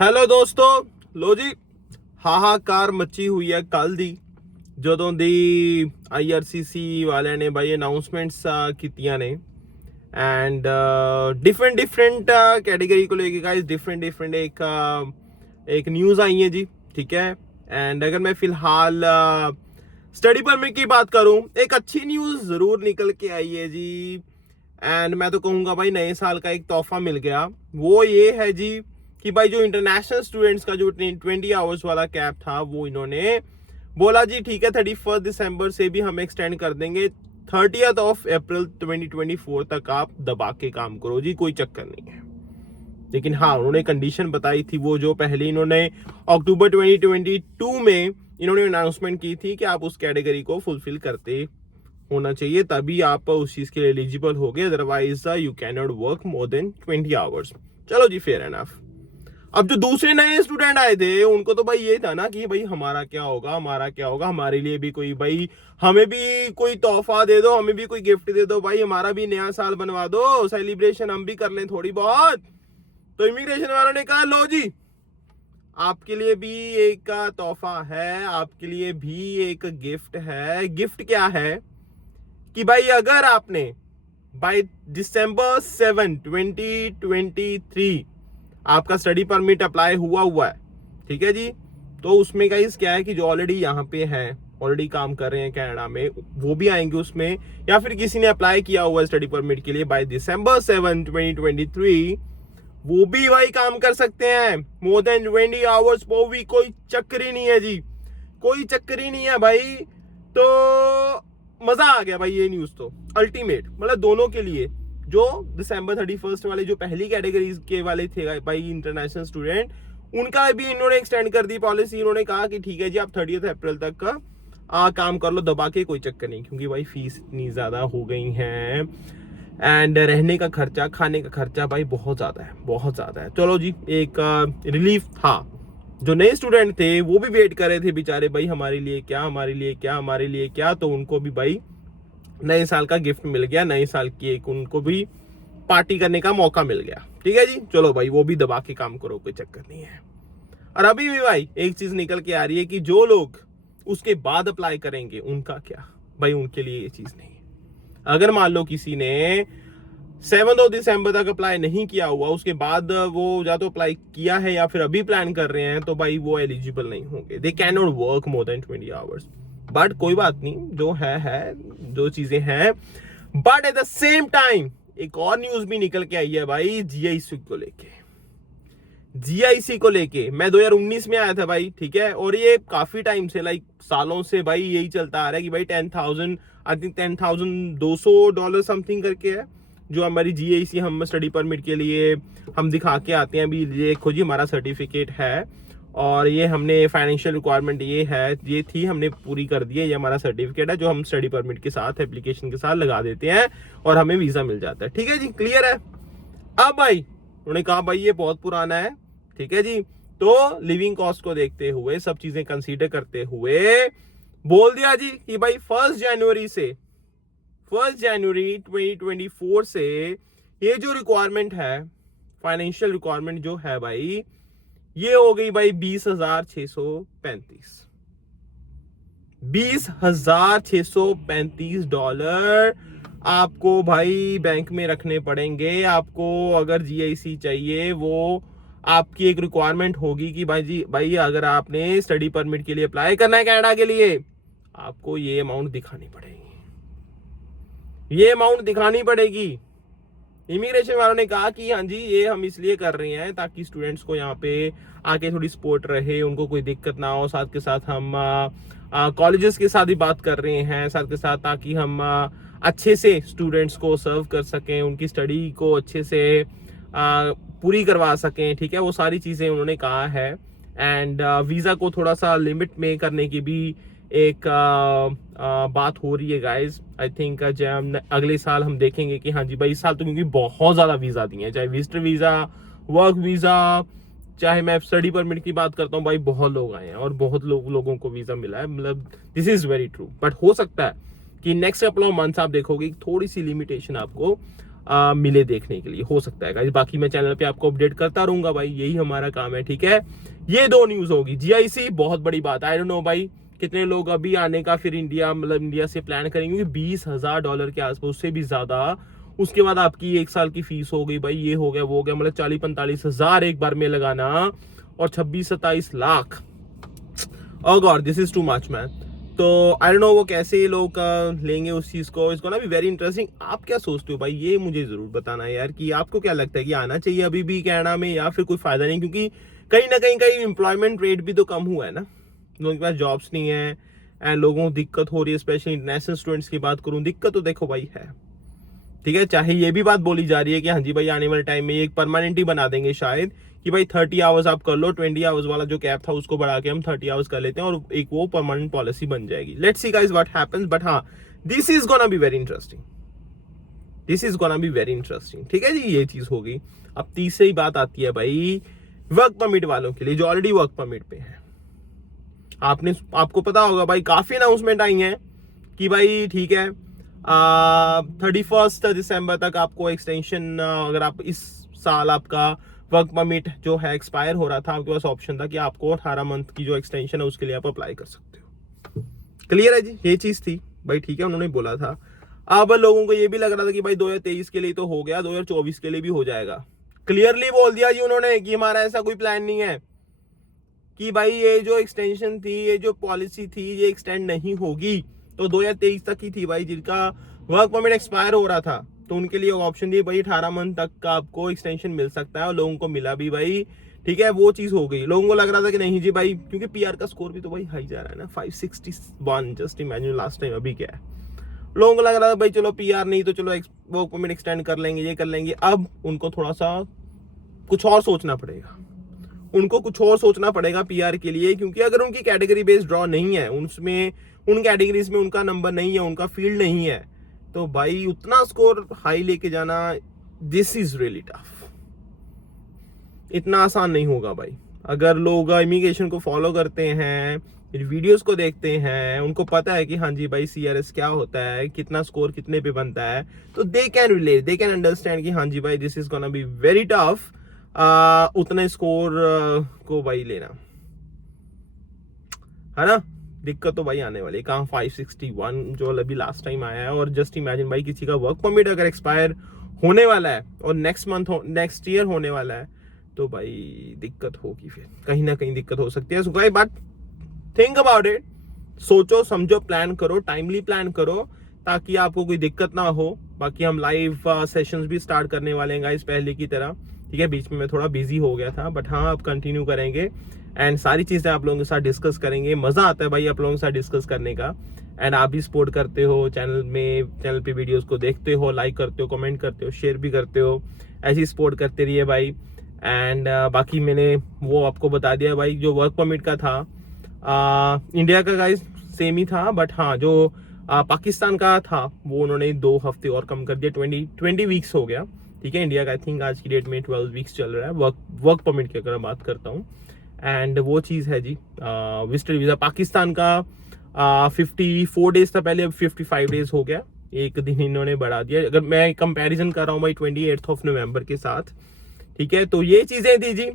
Hello ਦੋਸਤੋ, ਲੋ ਜੀ ਹਾਹਾਕਾਰ ਮੱਚੀ ਹੋਈ ਹੈ ਕੱਲ ਦੀ ਜਦੋਂ ਦੀ IRCC ਵਾਲਿਆਂ ਨੇ ਬਾਈ ਅਨਾਉਂਸਮੈਂਟਸ ਕੀਤੀਆਂ ਨੇ एंड डिफरेंट कैटेगरी को लेके गाइस डिफरेंट एक न्यूज़ आई है जी। ठीक है। एंड अगर मैं फिलहाल स्टडी परमिट की बात करूं, एक अच्छी न्यूज़ ज़रूर निकल के आई है जी। एंड मैं तो कहूँगा भाई नए साल का एक तोहफा मिल गया। वो ये है जी कि भाई जो इंटरनेशनल स्टूडेंट्स का जो 20 आवर्स वाला कैप था वो इन्होंने बोला जी ठीक है 31 दिसंबर से भी हम एक्सटेंड कर देंगे, 30th ऑफ अप्रैल 2024 तक आप दबा के काम करो जी, कोई चक्कर नहीं है। लेकिन हाँ, उन्होंने कंडीशन बताई थी वो जो पहले इन्होंने अक्टूबर 2022 में इन्होंने अनाउंसमेंट की थी कि आप उस कैटेगरी को फुलफिल करते होना चाहिए, तभी आप उस चीज के लिए एलिजिबल हो गए, otherwise you can not work more than 20 hours. चलो जी, फेयर एनफ। अब जो दूसरे नए स्टूडेंट आए थे उनको तो भाई ये था ना कि भाई हमारा क्या होगा, हमारे लिए भी कोई भाई हमें भी कोई तोहफा दे दो, हमें भी कोई गिफ्ट दे दो भाई, हमारा भी नया साल बनवा दो, सेलिब्रेशन हम भी कर लें थोड़ी बहुत। तो इमिग्रेशन वालों ने कहा लो जी, आपके लिए भी एक तोहफा है, आपके लिए भी एक गिफ्ट है। गिफ्ट क्या है कि भाई अगर आपने बाय December 7, 2023 आपका स्टडी परमिट अप्लाई हुआ है, ठीक है जी, तो उसमें गाइस क्या है कि जो ऑलरेडी यहाँ पे है, ऑलरेडी काम कर रहे हैं कनाडा में, वो भी आएंगे उसमें, या फिर किसी ने अप्लाई किया हुआ है स्टडी परमिट के लिए बाय December 7, 2023, वो भी भाई काम कर सकते हैं more than 20 hours per week. कोई चक्कर ही नहीं है जी, कोई चक्कर ही नहीं है भाई। तो मजा आ गया भाई, ये न्यूज तो अल्टीमेट, मतलब दोनों के लिए, जो December 31 वाले जो पहली कैटेगरी के वाले थे भाई इंटरनेशनल स्टूडेंट, उनका भी इन्होंने एक्सटेंड कर दी पॉलिसी। इन्होंने कहा कि ठीक है जी, आप 30 अप्रैल तक का काम कर लो दबा के, कोई चक्कर नहीं, क्योंकि भाई फीस इतनी ज्यादा हो गई है एंड रहने का खर्चा, खाने का खर्चा भाई बहुत ज्यादा है, बहुत ज्यादा है। चलो जी, एक रिलीफ था। जो नए स्टूडेंट थे वो भी वेट कर रहे थे बेचारे, भाई हमारे लिए क्या, हमारे लिए क्या, हमारे लिए क्या। तो उनको भी भाई नए साल का गिफ्ट मिल गया, नए साल की एक उनको भी पार्टी करने का मौका मिल गया। ठीक है जी, चलो भाई वो भी दबा के काम करो, कोई चक्कर नहीं है। और अभी भी भाई एक चीज निकल के आ रही है कि जो लोग उसके बाद अप्लाई करेंगे उनका क्या, भाई उनके लिए ये चीज नहीं है। अगर मान लो किसी ने 7 दिसंबर तक अप्लाई नहीं किया हुआ, उसके बाद वो या तो अप्लाई किया है या फिर अभी प्लान कर रहे हैं, तो भाई वो एलिजिबल नहीं होंगे, they can not work more than 20 hours. But कोई बात नहीं, जो है जो चीजें हैं। But at the same time एक और न्यूज भी निकल के आई है भाई GIC को लेके। GIC को लेके मैं 2019 में आया था भाई, ठीक है, और ये काफी टाइम से, लाइक सालों से भाई यही चलता आ रहा है कि भाई 10,000 आई थिंक $10,200 समथिंग करके है जो हमारी GIC हम स्टडी परमिट के लिए हम दिखा के आते हैं। अभी देखो जी, हमारा सर्टिफिकेट है और ये हमने फाइनेंशियल रिक्वायरमेंट ये थी हमने पूरी कर दी है। ये हमारा सर्टिफिकेट है जो हम स्टडी परमिट के साथ एप्लीकेशन के साथ लगा देते हैं और हमें वीजा मिल जाता है। ठीक है जी, क्लियर है। अब भाई उन्होंने कहा भाई ये बहुत पुराना है, ठीक है जी, तो लिविंग कॉस्ट को देखते हुए, सब चीजें कंसीडर करते हुए बोल दिया जी कि भाई 1 जनवरी 2024 से ये जो रिक्वायरमेंट है, फाइनेंशियल रिक्वायरमेंट जो है भाई, ये हो गई भाई $20,635 आपको भाई बैंक में रखने पड़ेंगे। आपको अगर GIC चाहिए, वो आपकी एक रिक्वायरमेंट होगी कि भाई अगर आपने स्टडी परमिट के लिए अप्लाई करना है कनाडा के लिए, आपको ये अमाउंट दिखानी पड़ेगी, इमिग्रेशन वालों ने कहा कि हाँ जी, ये हम इसलिए कर रहे हैं ताकि स्टूडेंट्स को यहाँ पे आके थोड़ी सपोर्ट रहे, उनको कोई दिक्कत ना हो। साथ के साथ हम कॉलेजेस के साथ भी बात कर रहे हैं, साथ के साथ ताकि हम अच्छे से स्टूडेंट्स को सर्व कर सकें, उनकी स्टडी को अच्छे से पूरी करवा सकें। ठीक है, वो सारी चीज़ें उन्होंने कहा है। एंड वीज़ा को थोड़ा सा लिमिट में करने की भी एक बात हो रही है गाइज। आई थिंक जब अगले साल हम देखेंगे कि हाँ जी भाई, इस साल तो क्योंकि बहुत ज़्यादा वीज़ा दिए हैं, चाहे विजिटर वीज़ा, वर्क वीज़ा, चाहे मैं स्टडी परमिट की बात करता हूँ भाई, बहुत लोग आए हैं और बहुत लोगों को वीज़ा मिला है। मतलब this is very true. But हो सकता है कि नेक्स्ट कपल ऑफ मंथ्स आप देखोगे थोड़ी सी लिमिटेशन आपको मिले देखने के लिए, हो सकता है गाइस। बाकी मैं चैनल पे आपको अपडेट करता रहूंगा भाई, यही हमारा काम है, ठीक है। ये 2 न्यूज होगी। जीआईसी बहुत बड़ी बात, आई डोंट नो भाई कितने लोग अभी आने का फिर इंडिया, मतलब इंडिया से प्लान करेंगे, क्योंकि $20,000 के आसपास, उससे भी ज्यादा। उसके बाद आपकी 1 साल की फीस हो गई भाई, ये हो गया वो हो गया, मतलब 40-45 हजार एक बार में लगाना, और 26-27 lakh. Oh God, this is too much man। तो आई डोंट नो वो कैसे लोग लेंगे उस चीज को, इसको ना भी वेरी इंटरेस्टिंग। आप क्या सोचते हो भाई, ये मुझे जरूर बताना है यार, कि आपको क्या लगता है कि आना चाहिए अभी भी कनाडा में, या फिर कोई फायदा नहीं, क्योंकि कहीं ना कहीं एम्प्लॉयमेंट रेट भी तो कम हुआ है ना, लोगों के पास जॉब्स नहीं है, एंड लोगों को दिक्कत हो रही है, स्पेशली इंटरनेशनल स्टूडेंट्स की बात करूं, दिक्कत तो देखो भाई है, ठीक है। चाहे ये भी बात बोली जा रही है कि हाँ जी भाई आने वाले टाइम में एक परमानेंट ही बना देंगे शायद, कि भाई 30 आवर्स आप कर लो, 20 आवर्स वाला जो कैप था उसको बढ़ा के हम 30 आवर्स कर लेते हैं, और एक वो परमानेंट पॉलिसी बन जाएगी। Let's see guys what happens, but हाँ this is gonna be very interesting, this is gonna be very interesting, ठीक है जी। ये चीज हो गई। अब तीसरी बात आती है भाई वर्क परमिट वालों के लिए, जो ऑलरेडी वर्क परमिट पे है। आपको पता होगा भाई, काफी अनाउंसमेंट आई हैं कि भाई ठीक है 31 दिसंबर तक आपको एक्सटेंशन, अगर आप इस साल आपका वर्क परमिट जो है एक्सपायर हो रहा था, आपके पास ऑप्शन था कि आपको 18 मंथ की जो एक्सटेंशन है उसके लिए आप अप्लाई कर सकते हो। क्लियर है जी, ये चीज थी भाई, ठीक है, उन्होंने बोला था। अब लोगों को ये भी लग रहा था कि भाई 2023 के लिए तो हो गया, 2024 के लिए भी हो जाएगा। क्लियरली बोल दिया जी उन्होंने कि हमारा ऐसा कोई प्लान नहीं है कि भाई ये जो एक्सटेंशन थी, ये जो पॉलिसी थी, ये एक्सटेंड नहीं होगी। तो 2023 तक ही थी भाई, जिनका वर्क परमिट एक्सपायर हो रहा था, तो उनके लिए ऑप्शन दी भाई 18 मंथ तक का आपको एक्सटेंशन मिल सकता है, और लोगों को मिला भी भाई, ठीक है। वो चीज हो गई। लोगों को लग रहा था कि नहीं जी भाई, क्योंकि पीआर का स्कोर भी तो भाई हाई जा रहा है ना, 561, जस्ट इमेजिन लास्ट टाइम अभी क्या है। लोगों को लग रहा था भाई चलो पीआर नहीं तो चलो वर्क परमिट एक्सटेंड कर लेंगे, ये कर लेंगे। अब उनको थोड़ा सा कुछ और सोचना पड़ेगा, उनको कुछ और सोचना पड़ेगा पीआर के लिए, क्योंकि अगर उनकी कैटेगरी बेस्ड ड्रॉ नहीं है, उसमें उन कैटेगरीज में उनका नंबर नहीं है, उनका फील्ड नहीं है, तो भाई उतना स्कोर हाई लेके जाना, दिस इज रियली टफ। इतना आसान नहीं होगा भाई। अगर लोग इमिग्रेशन को फॉलो करते हैं, वीडियोस को देखते हैं, उनको पता है कि हाँ जी भाई सीआरएस क्या होता है, कितना स्कोर कितने पे बनता है, तो they can relate, they can understand कि हाँ जी भाई this is gonna be very tough उतने स्कोर को भाई लेना, है ना। दिक्कत तो भाई आने वाली है। कहाँ 561 जो अभी लास्ट टाइम आया है, और जस्ट इमेजिन भाई किसी का वर्क परमिट अगर एक्सपायर होने वाला है और नेक्स्ट ईयर होने वाला है, तो भाई दिक्कत होगी, फिर कहीं ना कहीं दिक्कत हो सकती है। So guys, but think about it, सोचो समझो, प्लान करो, टाइमली प्लान करो, ताकि आपको कोई दिक्कत ना हो। बाकी हम लाइव सेशंस भी स्टार्ट करने वाले हैं गाइस, पहले की तरह, ठीक है। बीच में मैं थोड़ा बिजी हो गया था, बट हाँ अब कंटिन्यू करेंगे, एंड सारी चीजें आप लोगों के साथ डिस्कस करेंगे। मजा आता है भाई आप लोगों के साथ डिस्कस करने का, एंड आप भी सपोर्ट करते हो चैनल पे वीडियोस को देखते हो, लाइक करते हो, कमेंट करते हो, शेयर भी करते हो। ऐसी सपोर्ट करते रहिए भाई। एंड बाकी मैंने वो आपको बता दिया भाई, जो वर्क परमिट का था इंडिया का गाइस सेम ही था, बट हाँ जो पाकिस्तान का था वो उन्होंने 2 हफ्ते और कम कर दिया, 20 वीक्स हो गया, ठीक है। इंडिया का आई थिंक आज की डेट में 12 वीक्स चल रहा है वर्क परमिट की अगर मैं बात करता हूँ। एंड वो चीज़ है जी, विजिटर वीज़ा पाकिस्तान का 54 डेज था पहले, अब 55 डेज हो गया, एक दिन इन्होंने बढ़ा दिया। अगर मैं कंपैरिजन कर रहा हूँ भाई 28 नवंबर के साथ, ठीक है। तो ये चीज़ें थी जी।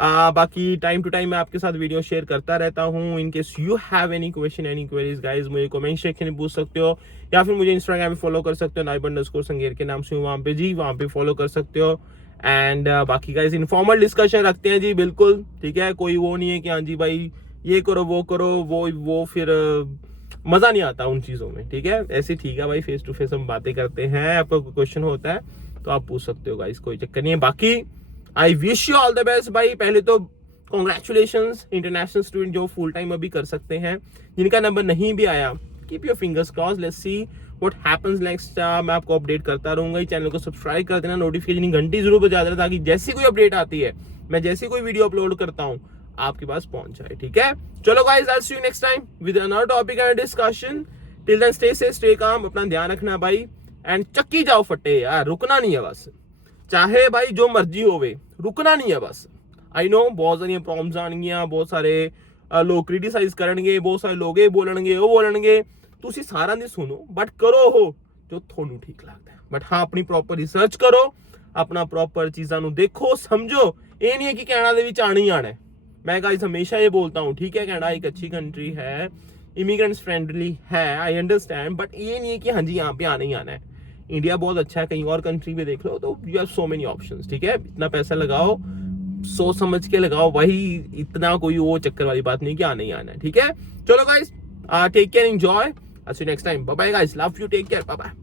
बाकी टाइम टू टाइम मैं आपके साथ वीडियो शेयर करता रहता हूँ। In case you have any question, any queries guys, मुझे कमेंट सेक्शन में पूछ सकते हो, या फिर मुझे इंस्टाग्राम पे फॉलो कर सकते हो, नाइब_संगेर के नाम से हूँ वहाँ पे जी, वहाँ पे फॉलो कर सकते हो। एंड बाकी गाइज इनफॉर्मल डिस्कशन रखते हैं जी, बिल्कुल, ठीक है। कोई वो नहीं है कि हाँ जी भाई ये करो वो करो, वो फिर मजा नहीं आता उन चीजों में, ठीक है। ऐसे ठीक है भाई, फेस टू फेस हम बातें करते हैं। आपका कोई क्वेश्चन होता है तो आप पूछ सकते हो गाइज, कोई चक्कर नहीं है। बाकी I wish you all the best भाई। पहले तो कॉन्ग्रेचुलेशंस इंटरनेशनल स्टूडेंट जो फुल टाइम अभी कर सकते हैं, जिनका नंबर नहीं भी आया, keep your fingers cross, let's see what happens next. मैं आपको अपडेट करता रहूंगा। चैनल को सब्सक्राइब कर देना, नोटिफिकेशन घंटी जरूर बजा देना, ताकि जैसी कोई अपडेट आती है, मैं जैसी कोई वीडियो अपलोड करता हूँ, आपके पास पहुंच जाए, ठीक है। चलो guys, I will see you next time with another topic and discussion. Till then stay safe, stay calm, अपना ध्यान रखना भाई, एंड चक्की जाओ फटे यार, रुकना नहीं है बस। चाहे भाई जो मर्जी होवे, रुकना नहीं है बस। आई नो बहुत सारी प्रॉब्लम्स आनगियां, बहुत सारे लोग क्रिटिसाइज करनगे, बहुत सारे लोग ये बोलणगे वो बोलणगे, तुसी सारा नहीं सुनो, बट करो हो, ਜੋ ਤੁਹਾਨੂੰ ਠੀਕ ਲੱਗਦਾ ਹੈ। ਬਟ ਹਾਂ ਆਪਣੀ ਪ੍ਰੋਪਰ ਰਿਸਰਚ ਕਰੋ, ਆਪਣਾ ਪ੍ਰੋਪਰ ਚੀਜ਼ਾਂ ਨੂੰ ਦੇਖੋ ਸਮਝੋ। ਇਹ ਨਹੀਂ ਹੈ ਕਿ ਕੈਨੇਡਾ ਦੇ ਵਿੱਚ ਆਣਾ ਹੀ आना है। मैं गाइस हमेशा ये बोलता हूँ, ठीक है कनाडा एक अच्छी कंट्री है, इमिग्रेंट्स फ्रेंडली है, आई अंडरस्टैंड, बट ये नहीं है कि हाँ जी यहाँ पे आना ही आना है। इंडिया बहुत अच्छा है, कहीं और कंट्री में देख लो तो you have so many options, ठीक है। इतना पैसा लगाओ, सोच समझ के लगाओ, वही इतना कोई वो चक्कर वाली बात नहीं कि आना ही आना है, ठीक है। चलो guys, take care, enjoy, I see you next time, bye bye guys, love you, take care, bye bye.